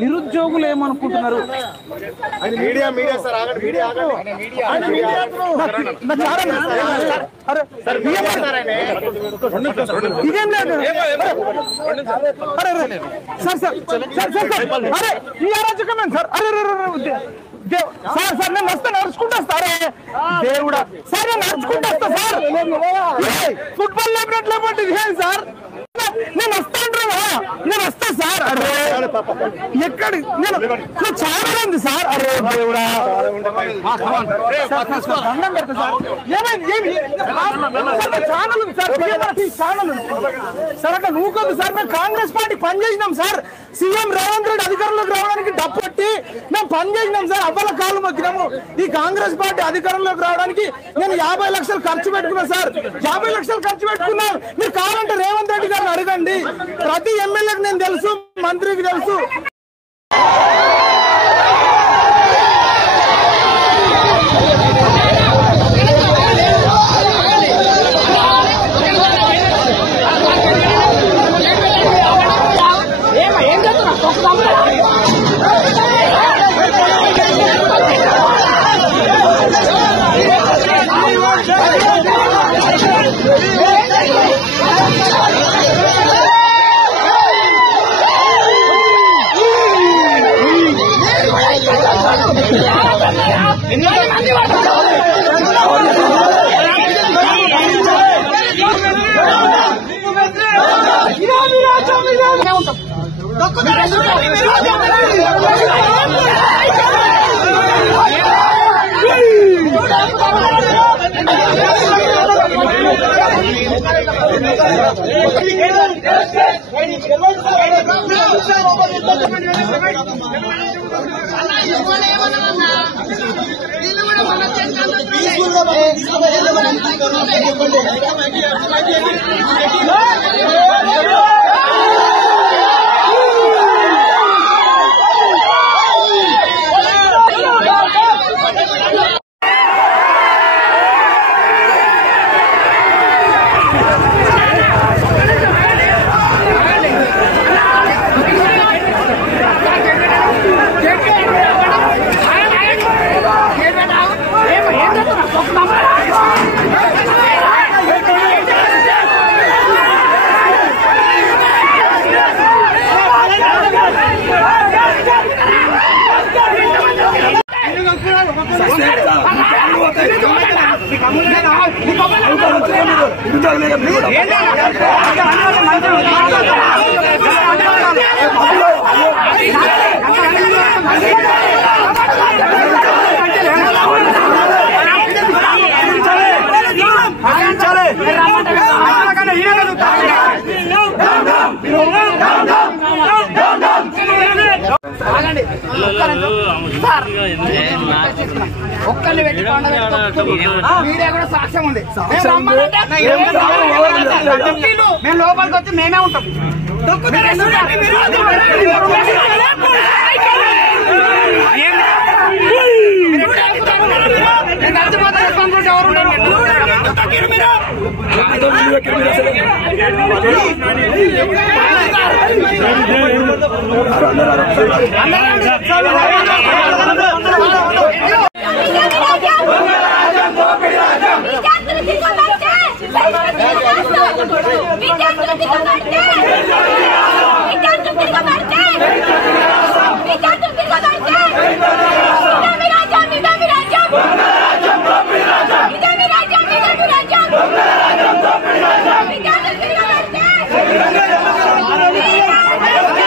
నిరుద్యోగులు ఏమనుకుంటున్నారు? ఇదేం లేదు అరే ఈ అరాచకమే సార్. అరే సార్ నేను వస్తా నడుచుకుంటా సార్. దేవుడా సార్ నేను నడుచుకుంటా వస్తా సార్. ఫుట్బాల్ లేపట్లేపట్టి సార్ నేను వస్తా అంటారా? నేను వస్తా సార్. అరే ఎక్కడి నేను చాలా ఉంది సార్. అరే దేవుడా దండం పెడతా సార్. ఏమైంది ఛానల్ ఉంది సార్, ఛానల్ ఉంది సార్. అక్కడ నూకొద్దు సార్. మేము కాంగ్రెస్ పార్టీ పనిచేసినాం సార్. సీఎం రేవంత్ రెడ్డి అధికారంలోకి రావడానికి డబ్బట్టి మేము పనిచేసినాం సార్. అవ్వల కాలు మొక్కినాము. ఈ కాంగ్రెస్ పార్టీ అధికారంలోకి రావడానికి నేను 50 లక్షలు ఖర్చు పెట్టుకున్నా సార్. 50 లక్షలు ఖర్చు పెట్టుకున్నాను. మీరు కావాలంటే రేవంత్ రెడ్డి గారిని అడగండి. ప్రతి ఎమ్మెల్యేకి నేను తెలుసు, మంత్రికి తెలుసు. ఒక్కరిని పెట్టుకోండి, మీడియా కూడా సాక్ష్యం ఉంది. మేము లోపలికి వచ్చి మేమే ఉంటాం. Come on.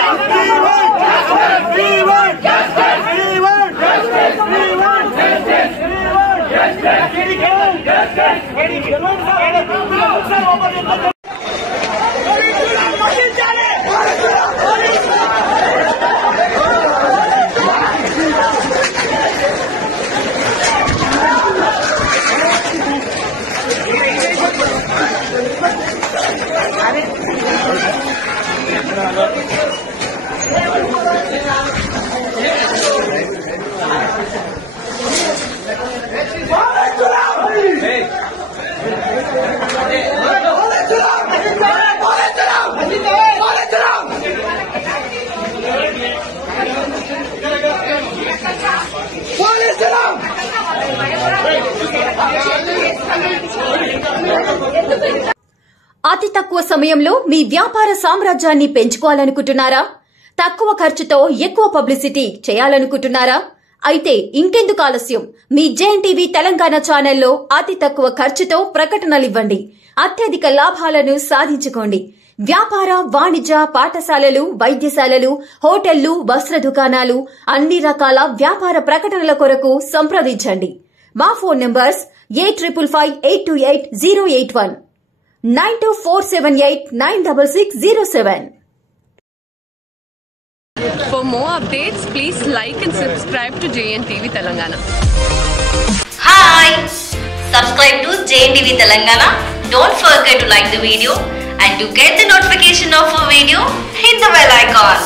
అతి తక్కువ సమయంలో మీ వ్యాపార సామ్రాజ్యాన్ని పెంచుకోవాలనుకుంటున్నారా? తక్కువ ఖర్చుతో ఎక్కువ పబ్లిసిటీ చేయాలనుకుంటున్నారా? అయితే ఇంకెందుకు ఆలస్యం? మీ జేఎన్టీవీ తెలంగాణ ఛానల్లో అతి తక్కువ ఖర్చుతో ప్రకటనలివ్వండి. అత్యధిక లాభాలను సాధించుకోండి. వ్యాపార, వాణిజ్య, పాఠశాలలు, వైద్యశాలలు, హోటళ్లు, వస్త్ర దుకాణాలు, అన్ని రకాల వ్యాపార ప్రకటనల కొరకు సంప్రదించండి. మా phone numbers 8558288081 9247896607. For more updates, please like and subscribe to JNTV Telangana. Hi! Subscribe to JNTV Telangana. Don't forget to like the video and to get the notification of a video, hit the bell icon.